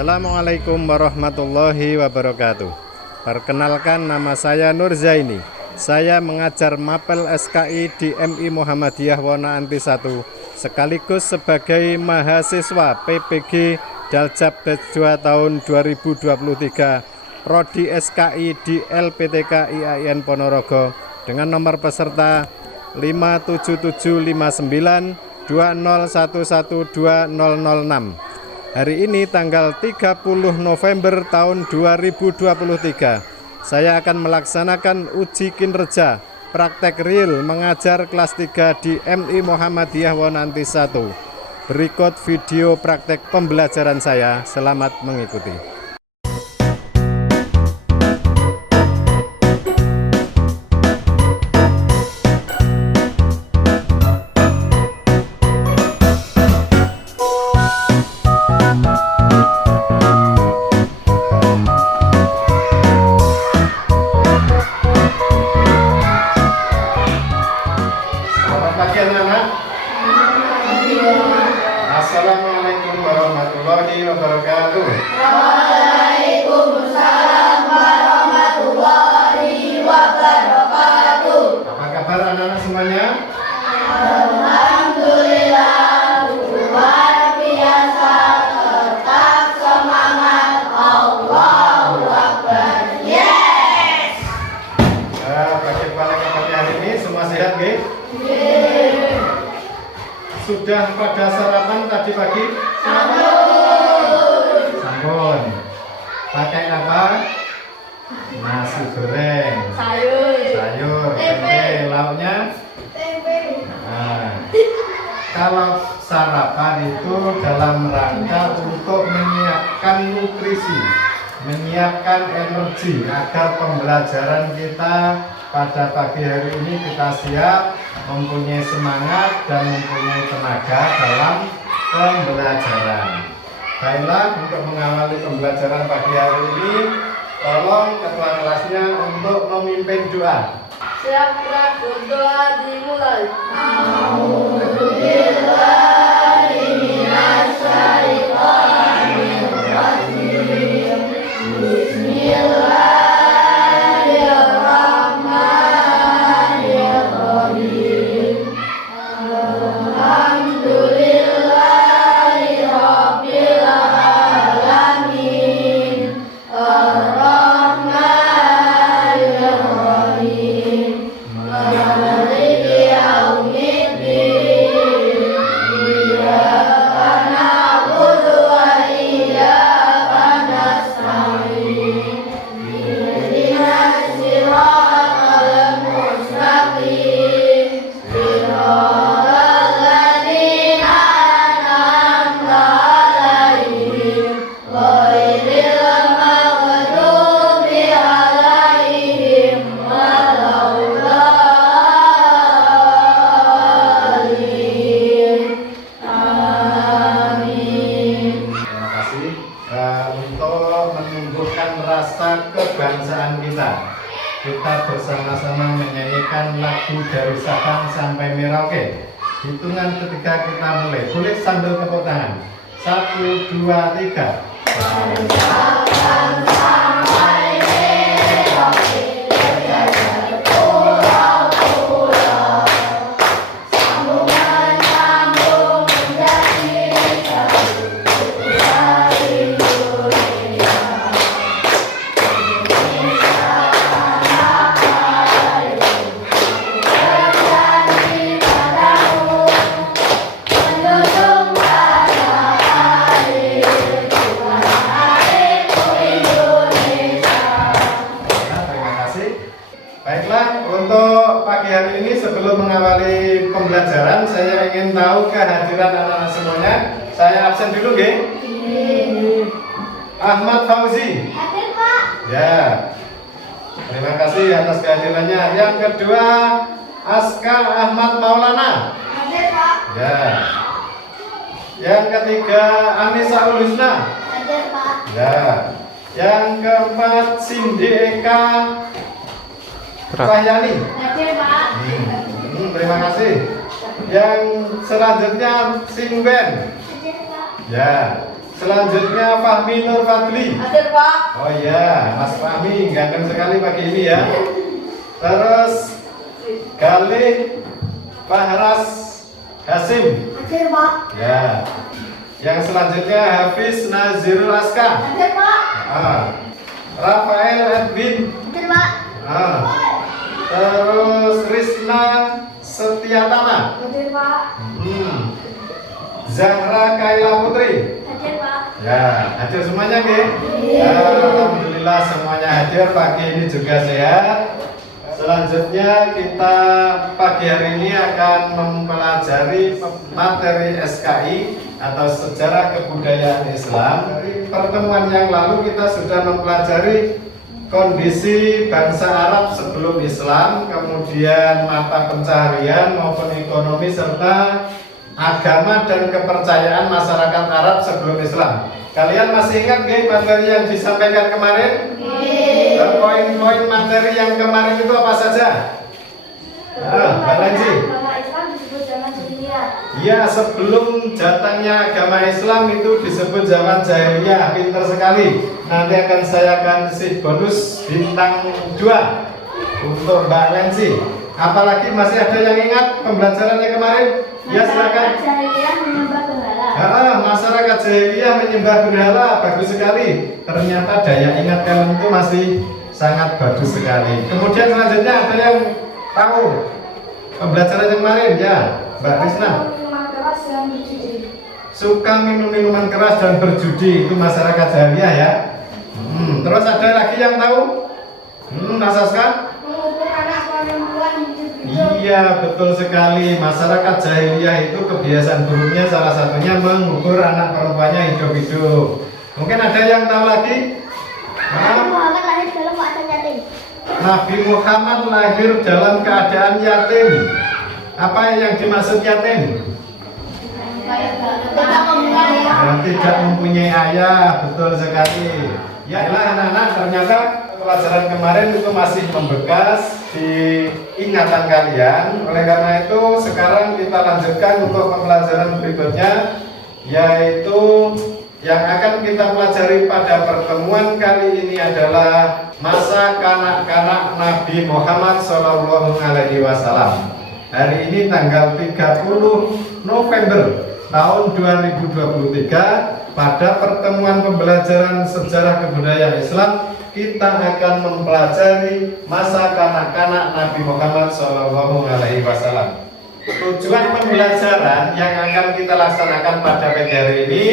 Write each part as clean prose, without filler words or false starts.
Assalamualaikum warahmatullahi wabarakatuh. Perkenalkan, nama saya Nur Zaini. Saya mengajar Mapel SKI di MI Muhammadiyah Wona Anti 1 sekaligus sebagai mahasiswa PPG Daljab Batch 2 tahun 2023 Prodi SKI di LPTK IAIN Ponorogo dengan nomor peserta 57759 2011206. Hari ini tanggal 30 November tahun 2023. Saya akan melaksanakan uji kinerja praktek real mengajar kelas 3 di MI Muhammadiyah Wona Anti 1. Berikut video praktek pembelajaran saya. Selamat mengikuti. Assalamualaikum warahmatullahi wabarakatuh. Waalaikumsalam warahmatullahi wabarakatuh. Apa kabar anak-anak semuanya? Alhamdulillah, luar biasa, tetap semangat, Allahu Akbar. Yes. Bagaimana kabarnya hari ini? Semua sehat, nggih? Sudah pada sarapan tadi pagi? Sampun. Pakai apa? Nasi goreng, sayur, tempe, lauknya? Nah, kalau sarapan itu dalam rangka untuk menyiapkan nutrisi, menyiapkan energi agar pembelajaran kita pada pagi hari ini kita siap, mempunyai semangat dan mempunyai tenaga dalam pembelajaran. Baiklah, untuk mengawali pembelajaran pagi hari ini, tolong ketua kelasnya untuk memimpin doa. Silakan berdoa dimulai. Untuk menumbuhkan rasa kebangsaan kita bersama-sama menyanyikan lagu dari Sabang sampai Merauke. Hitungan ketiga kita mulai. Boleh sambil tepuk tangan. 1, 2, 3. Baiklah, untuk pagi hari ini sebelum mengawali pembelajaran, saya ingin tahu kehadiran anak-anak semuanya. Saya absen dulu, nggih? Ahmad Fauzi. Hadir, Pak. Ya. Terima kasih atas kehadirannya. Yang kedua, Aska Ahmad Maulana. Hadir, Pak. Ya. Yang ketiga, Anissa Ulusna. Hadir, Pak. Ya. Yang keempat, Cindy Eka Rahyani. Hadir, Pak. Terima kasih. Yang selanjutnya Singben. Hadir, Pak. Ya. Selanjutnya Fahmi Nur Fadli. Hadir Pak. Oh iya, Mas Fahmi ganteng sekali pagi ini ya. Terus Galih Fahras Hasim. Hadir Pak. Ya. Yang selanjutnya Hafiz Nazirul Aska. Hadir Pak. Rafael Edwin. Hadir Pak. Terus Risna Setiatama. Hadir Pak. Zahra Kaila Putri. Hadir Pak. Ya, hadir semuanya nggih? Alhamdulillah semuanya hadir pagi ini juga sehat. Selanjutnya kita pagi hari ini akan mempelajari materi SKI atau Sejarah Kebudayaan Islam. Dari pertemuan yang lalu kita sudah mempelajari kondisi bangsa Arab sebelum Islam, kemudian mata pencaharian maupun ekonomi serta agama dan kepercayaan masyarakat Arab sebelum Islam. Kalian masih ingat nggih materi yang disampaikan kemarin? Poin-poin materi yang kemarin itu apa saja? Mbak Lanji. Agama Islam disebut zaman jahiliyah. Ya, sebelum datangnya agama Islam itu disebut zaman jahiliyah. Pintar sekali. Nanti akan saya kasih bonus bintang 2 untuk Mbak Lanji. Apalagi masih ada yang ingat pembelajarannya kemarin? Ya, silakan. Masyarakat jahiliyah menyembah berhala. Masyarakat jahiliyah menyembah berhala, bagus sekali. Ternyata daya ingat kalian itu masih sangat bagus sekali. Kemudian selanjutnya ada yang tahu pembelajaran yang kemarin ya, Mbak Risna. Minuman keras dan berjudi. Suka minum minuman keras dan berjudi, itu masyarakat jahiliyah ya. Terus ada lagi yang tahu? Mas Aska? Mengukur anak perempuan hidup-hidup. Iya, betul sekali. Masyarakat jahiliyah itu kebiasaan buruknya salah satunya mengukur anak perempuannya hidup-hidup. Mungkin ada yang tahu lagi? Nabi Muhammad lahir dalam keadaan yatim. Nabi Muhammad lahir dalam keadaan yatim. Apa yang dimaksud yatim? Tidak mempunyai ayah. Tidak mempunyai ayah, betul sekali. Ya anak-anak, ternyata pelajaran kemarin itu masih membekas di ingatan kalian. Oleh karena itu sekarang kita lanjutkan untuk pembelajaran berikutnya, yaitu yang akan kita pelajari pada pertemuan kali ini adalah masa kanak-kanak Nabi Muhammad SAW. Hari ini tanggal 30 November tahun 2023. Pada pertemuan pembelajaran sejarah kebudayaan Islam, kita akan mempelajari masa kanak-kanak Nabi Muhammad SAW. Tujuan pembelajaran yang akan kita laksanakan pada pagi hari ini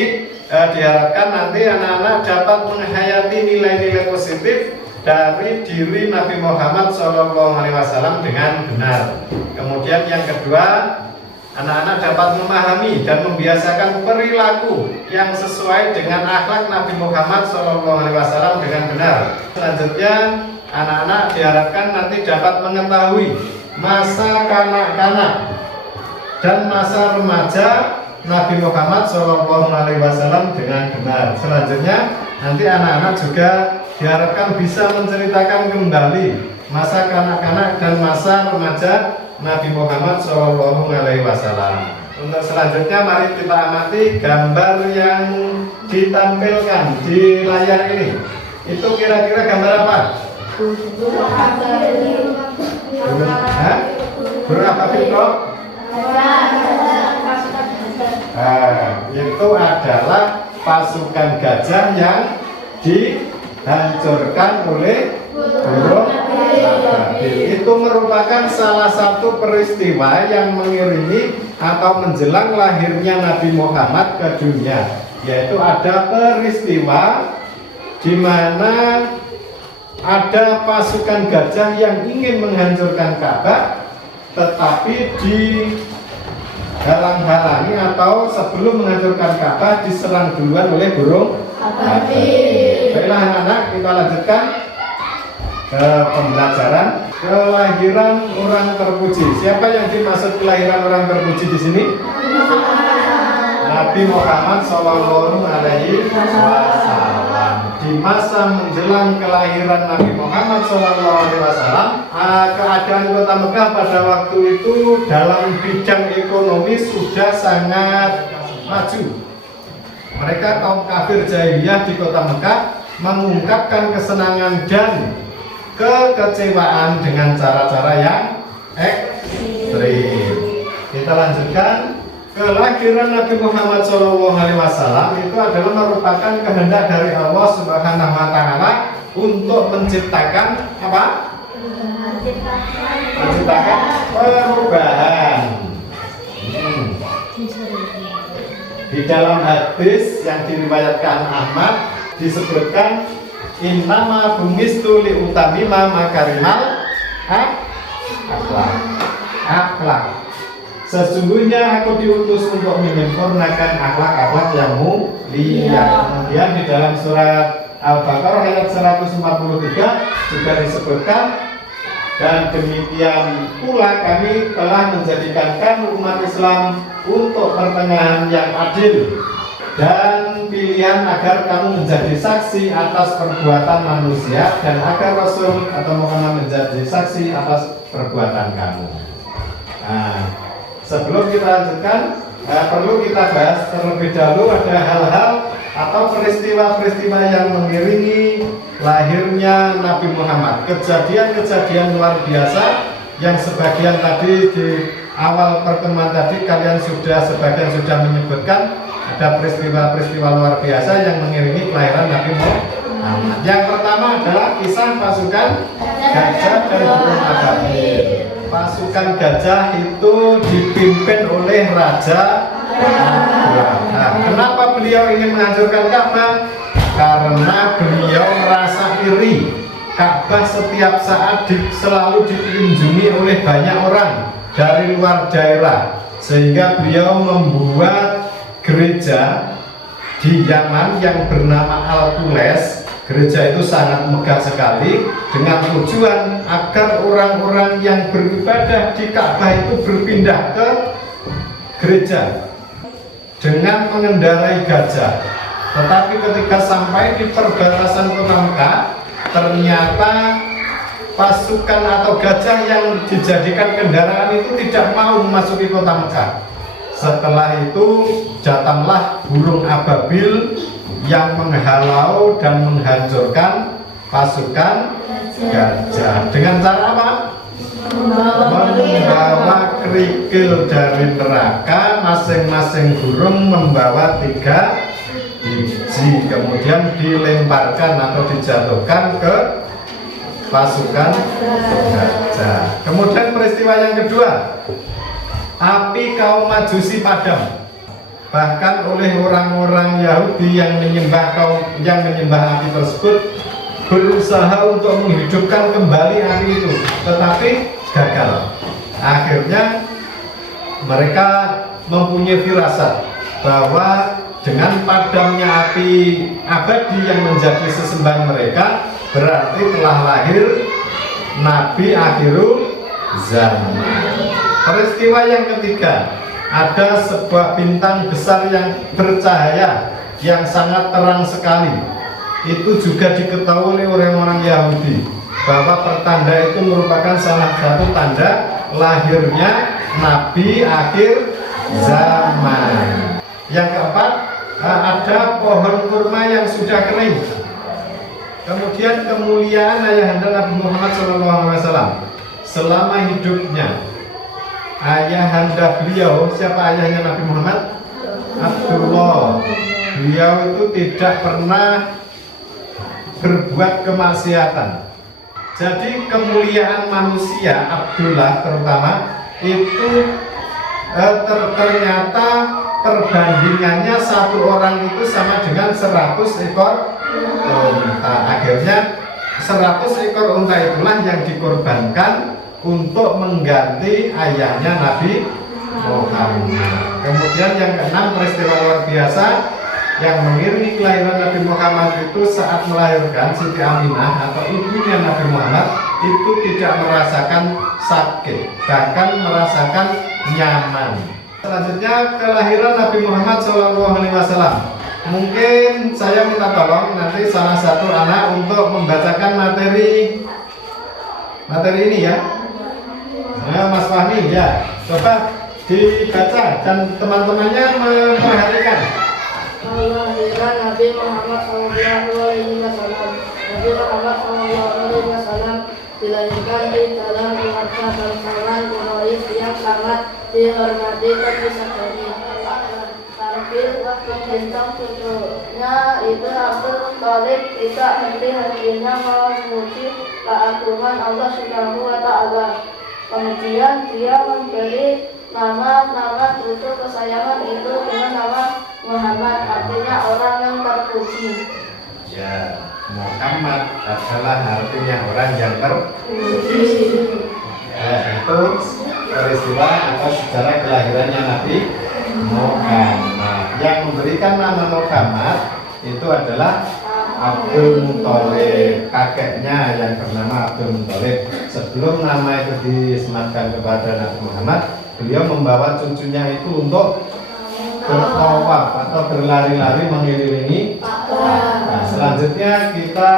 diharapkan nanti anak-anak dapat menghayati nilai-nilai positif dari diri Nabi Muhammad SAW dengan benar. Kemudian yang kedua, anak-anak dapat memahami dan membiasakan perilaku yang sesuai dengan akhlak Nabi Muhammad SAW dengan benar. Selanjutnya, anak-anak diharapkan nanti dapat mengetahui masa kanak-kanak dan masa remaja Nabi Muhammad SAW dengan benar. Selanjutnya, nanti anak-anak juga diharapkan bisa menceritakan kembali masa kanak-kanak dan masa remaja Nabi Muhammad SAW. Untuk selanjutnya mari kita amati gambar yang ditampilkan di layar ini. Itu kira-kira gambar apa? Berapa Fitro? Itu adalah pasukan gajah yang dihancurkan oleh burung Ababil. Itu merupakan salah satu peristiwa yang mengiringi atau menjelang lahirnya Nabi Muhammad ke dunia, yaitu ada peristiwa di mana ada pasukan gajah yang ingin menghancurkan Ka'bah, tetapi dihalang-halangi atau sebelum menghancurkan Ka'bah diserang duluan oleh burung Ababil. Baiklah anak-anak, kita lanjutkan ke pembelajaran kelahiran orang terpuji. Siapa yang dimaksud kelahiran orang terpuji di sini? Nabi Muhammad SAW. Di masa menjelang kelahiran Nabi Muhammad SAW, keadaan kota Mekah pada waktu itu dalam bidang ekonomi sudah sangat maju. Mereka kaum kafir jahiliyah di kota Mekah mengungkapkan kesenangan dan kekecewaan dengan cara-cara yang ekstrim. Kita lanjutkan. Kelahiran Nabi Muhammad SAW itu adalah merupakan kehendak dari Allah Subhanahu Wa Taala untuk menciptakan apa? Menciptakan perubahan. Di dalam hadis yang diriwayatkan Ahmad disebutkan innama bumistu li utamima makarimal akhlak. Sesungguhnya aku diutus untuk menyempurnakan akhlak-akhlak yang mulia. Kemudian di dalam surat Al-Baqarah ayat 143 juga disebutkan, dan demikian pula kami telah menjadikan kamu umat Islam untuk pertengahan yang adil dan pilihan agar kamu menjadi saksi atas perbuatan manusia dan agar Rasul atau Muhammad menjadi saksi atas perbuatan kamu. Nah, sebelum kita lanjutkan, perlu kita bahas terlebih dahulu ada hal-hal atau peristiwa-peristiwa yang mengiringi lahirnya Nabi Muhammad. Kejadian-kejadian luar biasa yang sebagian tadi di awal pertemuan tadi sebagian sudah menyebutkan ada peristiwa-peristiwa luar biasa yang mengiringi kelahiran Nabi Muhammad. Yang pertama adalah kisah pasukan gajah dan burung ababil. Pasukan gajah itu dipimpin oleh Raja Abraham. Nah, kenapa beliau ingin menghancurkan Ka'bah? Karena beliau merasa iri. Ka'bah setiap saat selalu dikunjungi oleh banyak orang dari luar daerah, sehingga beliau membuat gereja di Yaman yang bernama Al-Qules. Gereja itu sangat megah sekali dengan tujuan agar orang-orang yang beribadah di Ka'bah itu berpindah ke gereja dengan mengendarai gajah. Tetapi ketika sampai di perbatasan kota Mekah, ternyata pasukan atau gajah yang dijadikan kendaraan itu tidak mau memasuki kota Mekah. Setelah itu datanglah burung ababil yang menghalau dan menghancurkan pasukan gajah. Dengan cara apa? Membawa kerikil dari neraka, masing-masing burung membawa 3 biji, kemudian dilemparkan atau dijatuhkan ke pasukan gajah. Kemudian peristiwa yang kedua, api kaum Majusi padam. Bahkan oleh orang-orang Yahudi yang menyembah api tersebut berusaha untuk menghidupkan kembali api itu, tetapi gagal. Akhirnya mereka mempunyai firasat bahwa dengan padamnya api abadi yang menjadi sesembahan mereka, berarti telah lahir Nabi akhirul zaman. Peristiwa yang ketiga, ada sebuah bintang besar yang bercahaya yang sangat terang sekali. Itu juga diketahui oleh orang-orang Yahudi bahwa pertanda itu merupakan salah satu tanda lahirnya Nabi akhir zaman. Yang keempat, ada pohon kurma yang sudah kering. Kemudian kemuliaan ayahanda Nabi Muhammad SAW selama hidupnya. Ayahanda beliau, siapa ayahnya Nabi Muhammad? Abdullah. Beliau itu tidak pernah berbuat kemaksiatan. Jadi kemuliaan manusia, Abdullah terutama, itu ternyata perbandingannya satu orang itu sama dengan 100 ekor unta. Akhirnya 100 ekor unta itulah yang dikorbankan untuk mengganti ayahnya Nabi Muhammad. Kemudian yang keenam, peristiwa luar biasa yang mengiringi kelahiran Nabi Muhammad itu saat melahirkan Siti Aminah atau ibunya Nabi Muhammad itu tidak merasakan sakit, bahkan merasakan nyaman. Selanjutnya kelahiran Nabi Muhammad SAW. Mungkin saya minta tolong nanti salah satu anak untuk membacakan materi ini ya. Nah, Mas Fahmi ya, coba dibaca dan teman-temannya memperhatikan. kelahiran Nabi Muhammad SAW. Nabi Muhammad SAW dilahirkan di dalam keluarga bangsawan Quraisy yang sangat dihormati terbesar. Tampil tentang cucunya itu Abdul Muthalib tidak henti-hentinya memuji keagungan Allah Subhanahu wa Ta'ala. Kemudian dia memberi nama cucu kesayangan itu dengan nama Muhammad, artinya orang yang terpuji. Ya, Muhammad adalah artinya orang yang terpuji. Ya, itu peristiwa atau sejarah kelahirannya Nabi Muhammad. Yang memberikan nama Muhammad itu adalah Abdul Muthalib, kakeknya yang bernama Abdul Muthalib. Sebelum nama itu disematkan kepada Nabi Muhammad, beliau membawa cucunya itu untuk bertawaf atau berlari-lari mengelilingi. Nah, selanjutnya kita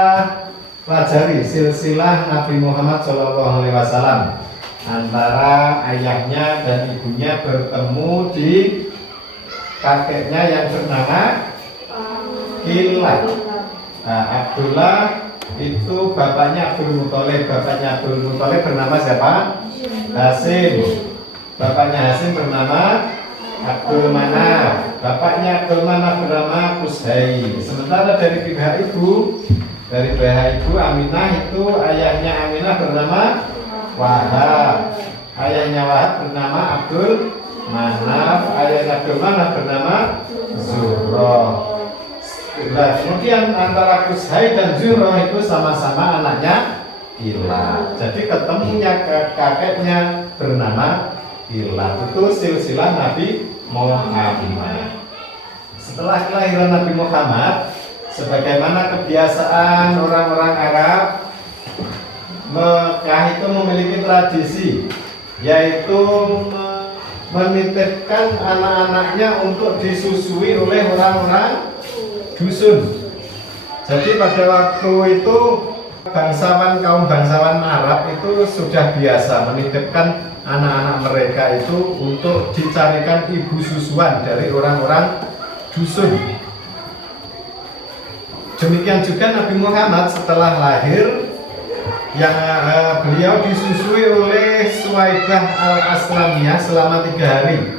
pelajari silsilah Nabi Muhammad SAW. Antara ayahnya dan ibunya bertemu di kakeknya yang bernama Kilat. Nah, Abdullah itu bapaknya Abdul Muthalib. Bapaknya Abdul Muthalib bernama siapa? Hasim. Bapaknya Hasim bernama Abdul Manaf. Bapaknya Abdul Manaf bernama Qusay. Sementara dari pihak ibu, Aminah itu ayahnya Aminah bernama Wahab. Ayahnya Wahab bernama Abdul Manaf. Ayahnya Abdul Manaf bernama Zuhroh. Nah, kemudian antara Qusay dan Zuhroh itu sama-sama anaknya Kilat. Jadi ketemunya kakeknya bernama Kilat. Itu silsilah Nabi Muhammad. Setelah kelahiran Nabi Muhammad, sebagaimana kebiasaan orang-orang Arab, Mekah itu memiliki tradisi, yaitu menitipkan anak-anaknya untuk disusui oleh orang-orang dusun. Jadi pada waktu itu kaum bangsawan Arab itu sudah biasa menitipkan anak-anak mereka itu untuk dicarikan ibu susuan dari orang-orang dusun. Demikian juga Nabi Muhammad setelah lahir, yang beliau disusui oleh Suwaibah al-Aslamiyah selama 3 hari.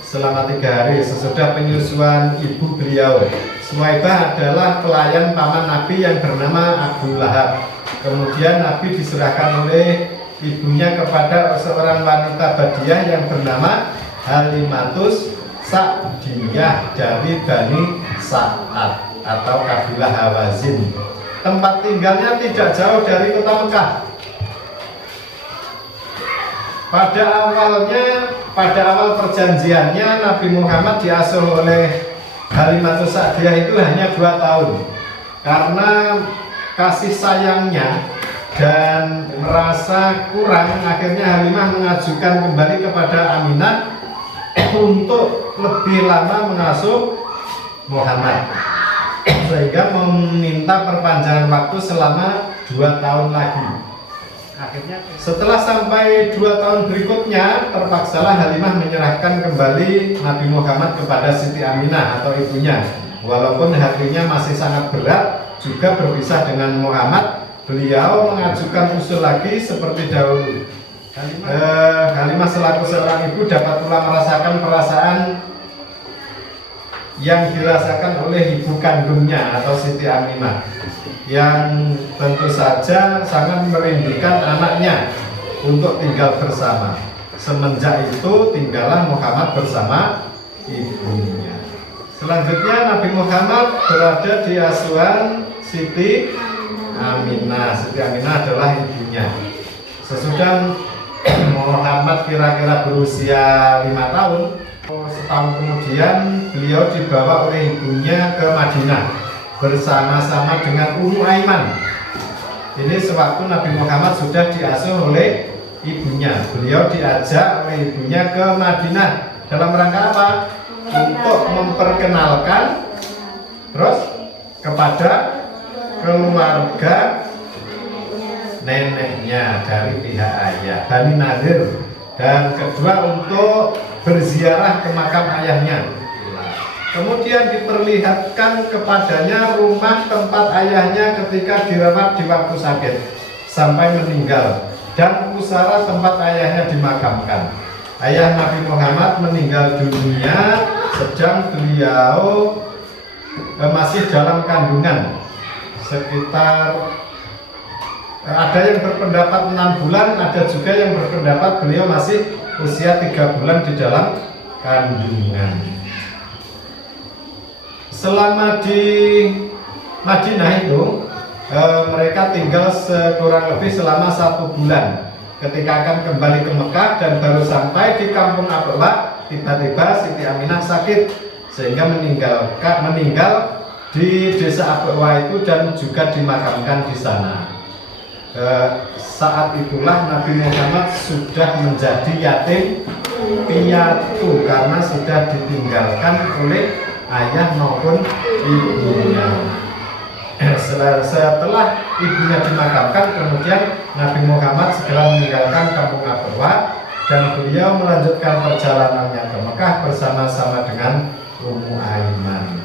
Selama 3 hari sesudah penyusuan ibu beliau. Suwaibah adalah pelayan paman Nabi yang bernama Abu Lahab. Kemudian Nabi diserahkan oleh ibunya kepada seorang wanita Badiah yang bernama Halimatus Sa'diyah dari Bani Sa'ad atau kabilah Hawazin. Tempat tinggalnya tidak jauh dari kota Mekah. Pada awal perjanjiannya Nabi Muhammad diasuh oleh Halimatus Sa'diyah itu hanya 2 tahun. Karena kasih sayangnya dan merasa kurang, akhirnya Halimah mengajukan kembali kepada Aminah untuk lebih lama mengasuh Muhammad, sehingga meminta perpanjangan waktu selama 2 tahun lagi. Akhirnya setelah sampai 2 tahun berikutnya, terpaksalah Halimah menyerahkan kembali Nabi Muhammad kepada Siti Aminah atau ibunya. Walaupun hatinya masih sangat berat juga berpisah dengan Muhammad, beliau mengajukan usul lagi seperti dahulu. Halimah selaku seorang ibu dapat pula merasakan perasaan yang dirasakan oleh ibu kandungnya atau Siti Aminah, yang tentu saja sangat merindukan anaknya untuk tinggal bersama. Semenjak itu tinggallah Muhammad bersama ibunya. Selanjutnya Nabi Muhammad berada di asuhan Siti Aminah. Siti Aminah adalah ibunya. Sesudah Muhammad kira-kira berusia 5 tahun, setahun kemudian beliau dibawa oleh ibunya ke Madinah bersama-sama dengan Ummu Aiman. Ini sewaktu Nabi Muhammad sudah diasuh oleh ibunya. Beliau diajak oleh ibunya ke Madinah dalam rangka apa? Untuk memperkenalkan terus kepada keluarga neneknya dari pihak ayah, Bani Nadir, dan kedua untuk berziarah ke makam ayahnya. Kemudian diperlihatkan kepadanya rumah tempat ayahnya ketika dirawat di waktu sakit sampai meninggal, dan pusara tempat ayahnya dimakamkan. Ayah Nabi Muhammad meninggal dunia sedang beliau masih dalam kandungan, sekitar ada yang berpendapat 6 bulan, ada juga yang berpendapat beliau masih usia 3 bulan di dalam kandungan. Selama di Madinah itu mereka tinggal kurang lebih selama 1 bulan. Ketika akan kembali ke Mekah dan baru sampai di kampung Abwa, tiba-tiba Siti Aminah sakit sehingga meninggal di desa Abwa itu dan juga dimakamkan di sana. Saat itulah Nabi Muhammad sudah menjadi yatim piatu karena sudah ditinggalkan oleh ayah maupun ibunya. Setelah ibunya dimakamkan, kemudian Nabi Muhammad segera meninggalkan kampung Abwa dan beliau melanjutkan perjalanannya ke Mekah bersama-sama dengan Ummu Aiman.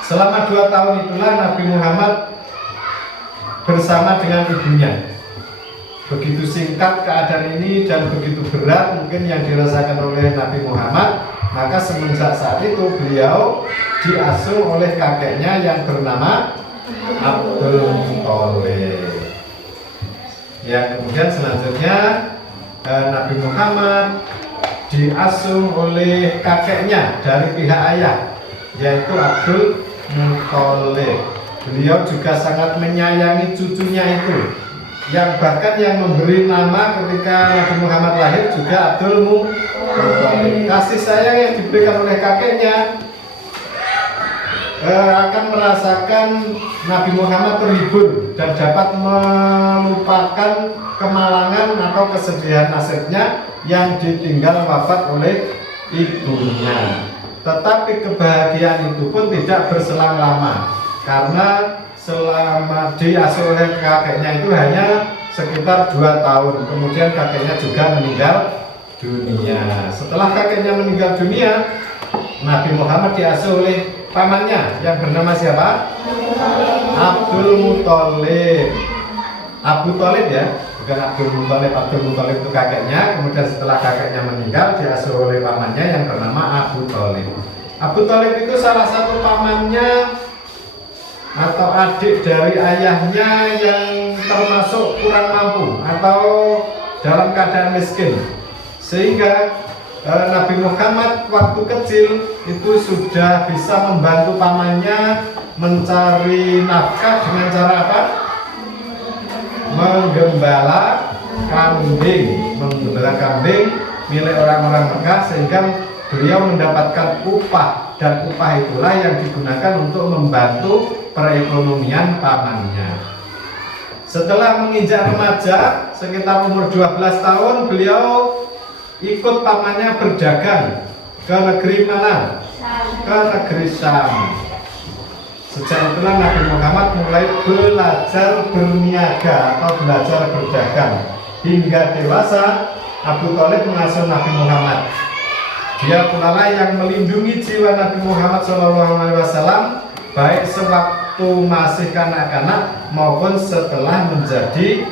Selama 2 tahun itulah Nabi Muhammad bersama dengan ibunya. Begitu singkat keadaan ini dan begitu berat mungkin yang dirasakan oleh Nabi Muhammad, maka semenjak saat itu beliau diasuh oleh kakeknya yang bernama Abdul Muthalib. Yang kemudian selanjutnya Nabi Muhammad diasuh oleh kakeknya dari pihak ayah, yaitu Abdul Muthalib. Beliau juga sangat menyayangi cucunya itu, yang bahkan yang memberi nama ketika Nabi Muhammad lahir juga Abdul Muthalib. Kasih sayang yang diberikan oleh kakeknya akan merasakan Nabi Muhammad terhibur dan dapat melupakan kemalangan atau kesedihan nasibnya yang ditinggal wafat oleh ibunya. Tetapi kebahagiaan itu pun tidak berselang lama, karena selama diasuh oleh kakeknya itu hanya sekitar 2 tahun. Kemudian kakeknya juga meninggal dunia. Setelah kakeknya meninggal dunia, Nabi Muhammad diasuh oleh pamannya yang bernama siapa? Abdul Muthalib. Abu Thalib ya, bukan Abdul Muthalib. Abdul Muthalib itu kakeknya. Kemudian setelah kakeknya meninggal, diasuh oleh pamannya yang bernama Abu Thalib. Abu Thalib itu salah satu pamannya atau adik dari ayahnya yang termasuk kurang mampu atau dalam keadaan miskin, sehingga Nabi Muhammad waktu kecil itu sudah bisa membantu pamannya mencari nafkah dengan cara apa? Menggembala kambing milik orang-orang Mekah, sehingga beliau mendapatkan upah, dan upah itulah yang digunakan untuk membantu perekonomian pamannya. Setelah menginjak remaja sekitar umur 12 tahun, beliau ikut pamannya berdagang ke negeri mana? Ke negeri Syam. Sejak itulah Nabi Muhammad mulai belajar berniaga atau belajar berdagang. Hingga dewasa, Abu Thalib mengasuh Nabi Muhammad. Dia pula lah yang melindungi jiwa Nabi Muhammad SAW, baik sewaktu masih kanak-kanak maupun setelah menjadi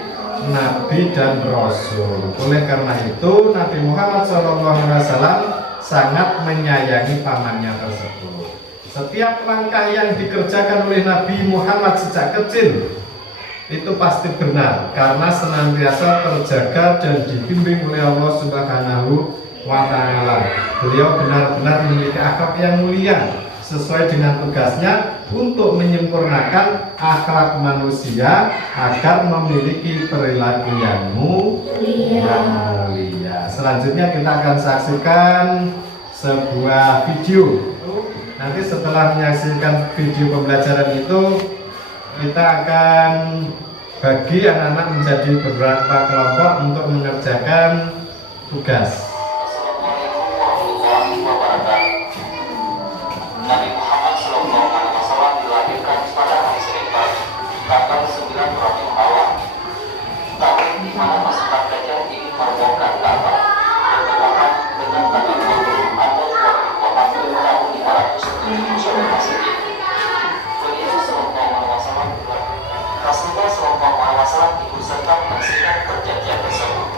Nabi dan Rasul. Oleh karena itu Nabi Muhammad SAW sangat menyayangi pamannya tersebut. Setiap langkah yang dikerjakan oleh Nabi Muhammad sejak kecil itu pasti benar, karena senantiasa terjaga dan dibimbing oleh Allah Subhanahu wa Ta'ala. Beliau benar-benar memiliki akhlak yang mulia sesuai dengan tugasnya untuk menyempurnakan akhlak manusia agar memiliki perilaku yang mulia. Selanjutnya kita akan saksikan sebuah video. Nanti setelah menyaksikan video pembelajaran itu, kita akan bagi anak-anak menjadi beberapa kelompok untuk mengerjakan tugas. Nabi Muhammad SAW dilahirkan pada hari Senin pagi, tanggal 9 Rabiul Awal, tahun di mana pasukan Dajjal ingin merobohkan Ka'bah, bertepatan dengan tanggal 20 April 2008 tahun ikut serta menyaksikan perjanjian tersebut.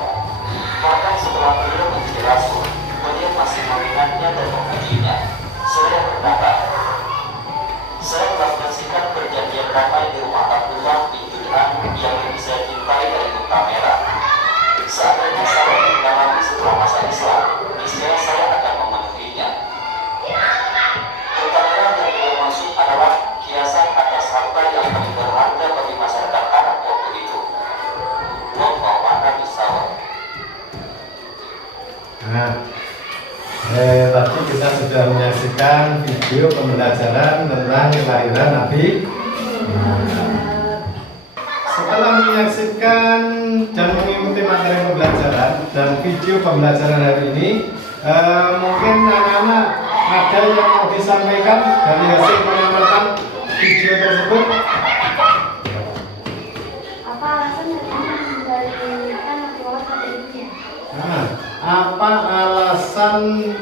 Bahkan setelah beliau menjadi rasul, beliau masih mengingatnya dan memujinya. Seraya berkata, saya telah menyaksikan perjanjian damai di rumah Abdullah bin Jud'an yang lebih saya cintai dari unta merah. Seandainya saya mengalami setelah masa Islam, niscaya saya akan memenuhinya. Unta merah yang beliau maksud adalah kiasan atas harta yang paling berharga bagi masyarakat Arab waktu itu. Wallahu a'lam bishawab. Nah, tadi kita sudah menyaksikan video pembelajaran tentang kelahiran Nabi. Setelah menyaksikan dan mengikuti materi pembelajaran dan video pembelajaran hari ini, mungkin anak-anak ada yang mau disampaikan dari hasil pengamatan video tersebut. Apa alasan mengembalikan Nabi Muhammad pada ibunya? Nah, apa alasan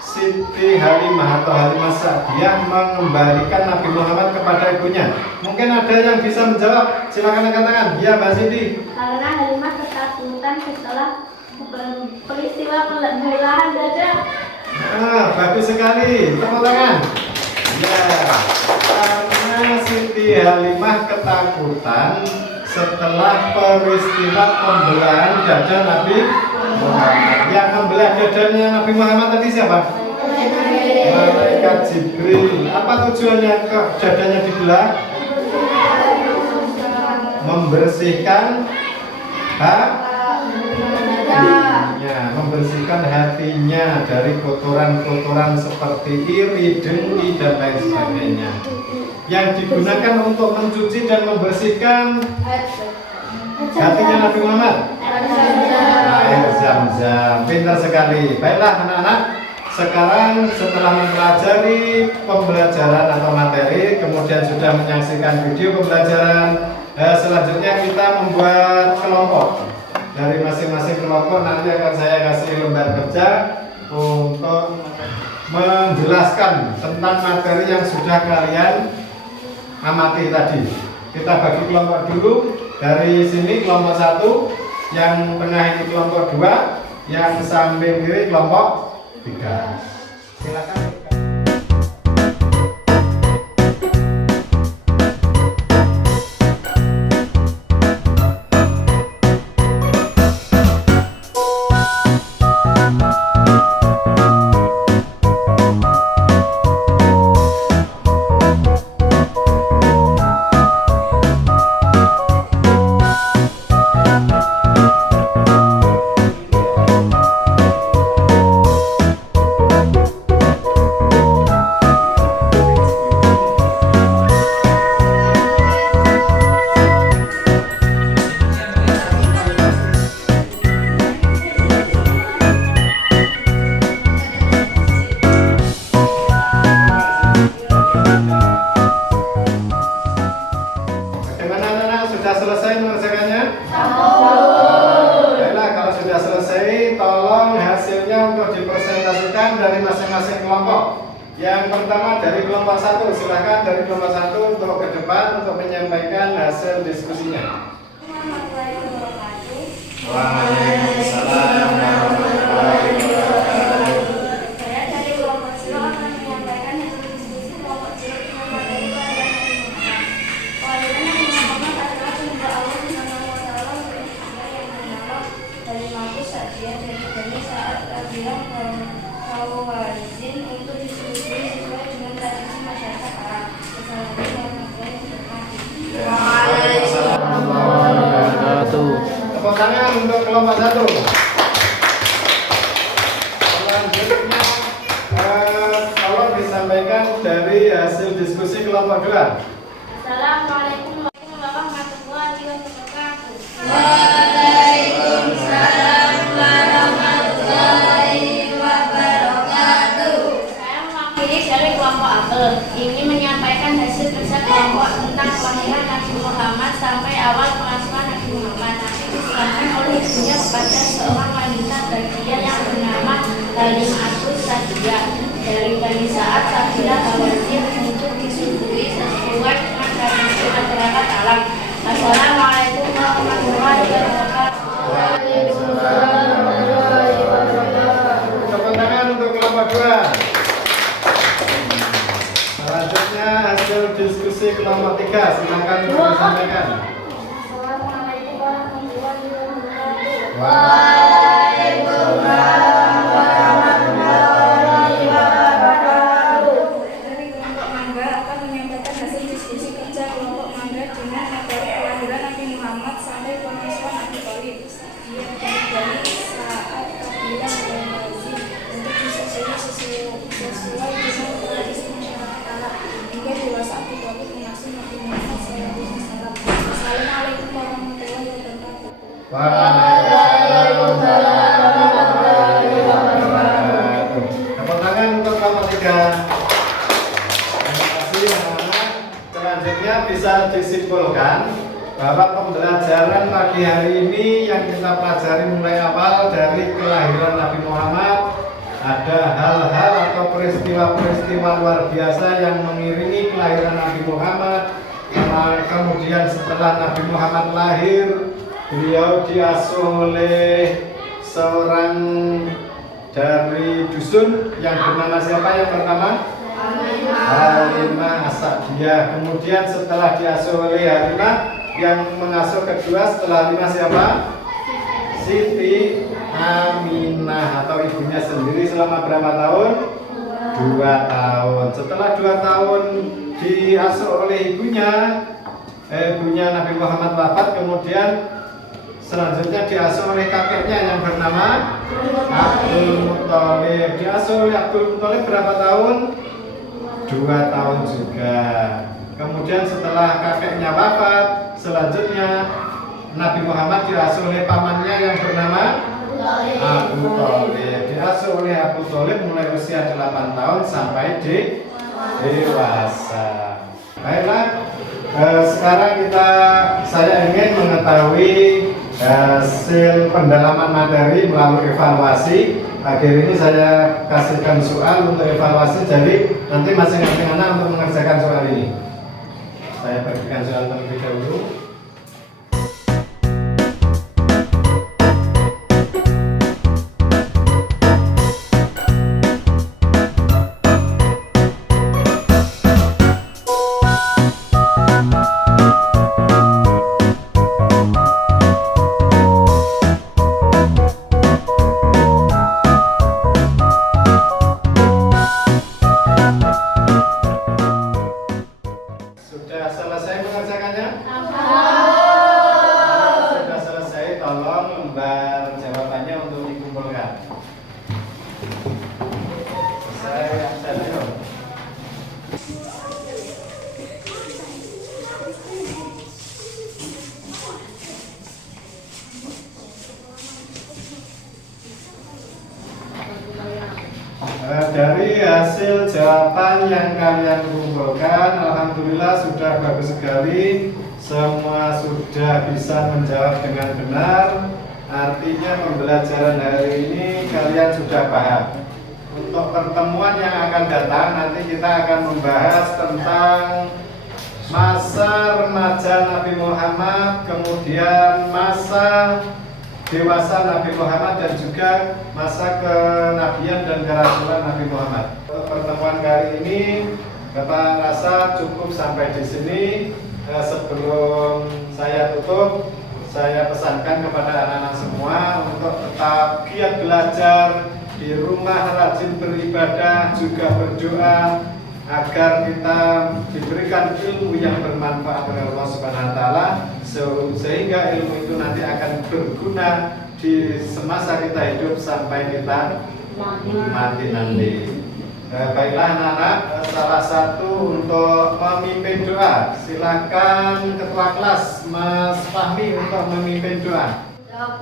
Siti Halimah atau Halimah Sa'diyah mengembalikan Nabi Muhammad kepada ibunya? Mungkin ada yang bisa menjawab. Silakan angkat tangan. Ya, Mbak Siti. Karena Halimah ketakutan setelah peristiwa belahan dada. Bagus sekali. Tepuk tangan. Ya, karena Siti Halimah ketakutan setelah peristiwa pembelahan dada Nabi Muhammad. Yang membelah dadanya Nabi Muhammad tadi siapa? Malaikat Jibril. Apa tujuannya kok dadanya dibelah? Membersihkan hatinya, membersihkan hatinya dari kotoran-kotoran seperti iri, dengki dan lain sebagainya. Yang digunakan untuk mencuci dan membersihkan hatinya Nabi Muhammad. Air Zam-Zam. Pintar sekali. Baiklah anak-anak, sekarang setelah mempelajari pembelajaran atau materi, kemudian sudah menyaksikan video pembelajaran, selanjutnya kita membuat kelompok. Dari masing-masing kelompok nanti akan saya kasih lembar kerja untuk menjelaskan tentang materi yang sudah kalian amati tadi. Kita bagi kelompok dulu. Dari sini kelompok 1, yang tengah ini kelompok 2, yang samping kiri kelompok 3. Silakan. Dari masing-masing kelompok. Yang pertama dari kelompok 1, silakan dari kelompok 1 untuk ke depan untuk menyampaikan hasil diskusinya. Waalaikumsalam warahmatullahi wabarakatuh. Saya dari kelompok 1 akan menyampaikan hasil diskusi kelompok 1 dengan materi pelajaran Nabi Muhammad adalah penyembah Allah Subhanahu wa Ta'ala yang bernama Halimah Sa'diyah dari Bani Sa'ad radhiyallahu Izin untuk diskusi sesuai dengan tradisi masyarakat Arab. Assalamualaikum warahmatullahi wabarakatuh. Tepuk tangan untuk kelompok 1. Selanjutnya tolong disampaikan dari hasil diskusi kelompok 2. Assalamualaikum warahmatullahi wabarakatuh. Waalaikumsalam warahmatullahi wabarakatuh. Saya mewakili dari kelompok Apel. Ini menyampaikan hasil kerja kelompok tentang kelahiran Nabi Muhammad sampai awal pengasuhan Nabi Muhammad. Nabi diserahkan oleh ibunya kepada seorang wanita Badia yang bernama Halimah Sa'diyah dari Bani Sa'ad kabilah Hawazin untuk disusui sesuai dengan tradisi masyarakat Arab. Assalamualaikum warahmatullahi diskusi kelompok 3, silakan disampaikan. Assalamualaikum warahmatullahi wabarakatuh. Waalaikumsalam warahmatullahi wabarakatuh. Dari kelompok mangga akan menyampaikan hasil diskusi kerja kelompok mangga dengan materi kelahiran Nabi Muhammad sampai pengasuhan Abi Thalib. Yang dari saat kabilah dan lazim untuk disesuai dengan tradisi masyarakat Arab hingga dewasa Abi Thalib mengasuh Nabi Muhammad SAW. Assalamualaikum warahmatullahi wabarakatuh. Waalaikumsalam warahmatullahi wabarakatuh. Tepuk tangan untuk kelompok 3. Terima kasih anak-anak. Selanjutnya bisa disimpulkan bahwa pembelajaran pagi hari ini yang kita pelajari mulai awal dari kelahiran Nabi Muhammad, ada hal-hal atau peristiwa-peristiwa luar biasa yang mengiringi kelahiran Nabi Muhammad. Kemudian setelah Nabi Muhammad lahir, beliau diasuh oleh seorang dari dusun yang bernama siapa yang pertama? Halimah As-Sa'diyah. Kemudian setelah diasuh oleh Halimah, yang mengasuh kedua setelah Halimah siapa? Siti Aminah atau ibunya sendiri selama berapa tahun? 2 tahun. Setelah 2 tahun diasuh oleh ibunya Nabi Muhammad wafat, kemudian selanjutnya diasuh oleh kakeknya yang bernama Abdul Muthalib. Diasuh oleh Abdul Muthalib berapa tahun? 2 tahun juga. Kemudian setelah kakeknya wafat, selanjutnya Nabi Muhammad diasuh oleh pamannya yang bernama Abu Thalib. Diasuh oleh Abu Thalib mulai usia 8 tahun sampai dewasa. Baiklah, sekarang saya ingin mengetahui hasil pendalaman materi melalui evaluasi. Akhir ini saya kasihkan soal untuk evaluasi, jadi nanti masing-masing anak untuk mengerjakan soal ini. Saya berikan soal terlebih dahulu. Sudah selesai mengerjakannya? Sudah selesai, tolong lembar jawabannya untuk dikumpulkan. Saya Sergio. Dari hasil jawaban yang kalian kumpulkan, alhamdulillah sudah bagus sekali. Semua sudah bisa menjawab dengan benar. Artinya pembelajaran hari ini kalian sudah paham. Untuk pertemuan yang akan datang, nanti kita akan membahas tentang masa remaja Nabi Muhammad, kemudian masa dewasa Nabi Muhammad, dan juga masa kenabian dan kerasulan Nabi Muhammad. Untuk pertemuan kali ini, Bapak rasa cukup sampai di sini. Sebelum saya tutup, saya pesankan kepada anak-anak semua untuk tetap giat belajar di rumah, rajin beribadah, juga berdoa agar kita diberikan ilmu yang bermanfaat oleh Allah Subhanahu wa taala, sehingga ilmu itu nanti akan berguna di semasa kita hidup sampai kita mati nanti. Baiklah anak-anak, salah satu untuk memimpin doa, silakan ketua kelas Mas Fahmi untuk memimpin doa.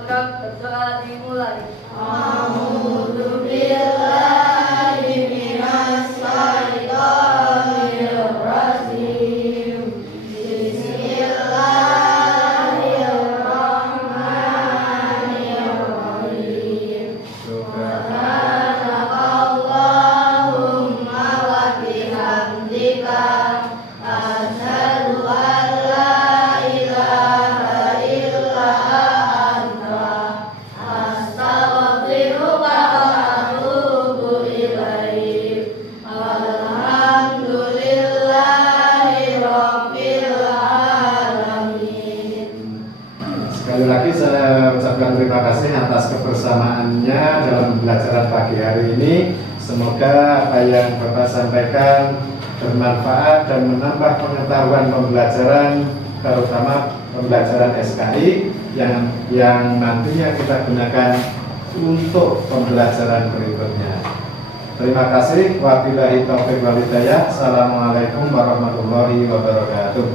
Berdoa dimulai. A'udzu billahi minas syaitonir rajim. Bismillahirrahmanirrahim. Subhanakallahumma wa bihamdika asyhadu an la ilaha illa anta astaghfiruka wa atubu Sekali lagi saya ucapkan terima kasih atas kebersamaannya dalam pembelajaran pagi hari ini. Semoga apa yang Bapak sampaikan bermanfaat dan menambah pengetahuan pembelajaran, terutama pembelajaran SKI yang nantinya kita gunakan untuk pembelajaran berikutnya. Terima kasih. Wabillahi taufiq wal hidayah. Assalamualaikum warahmatullahi wabarakatuh.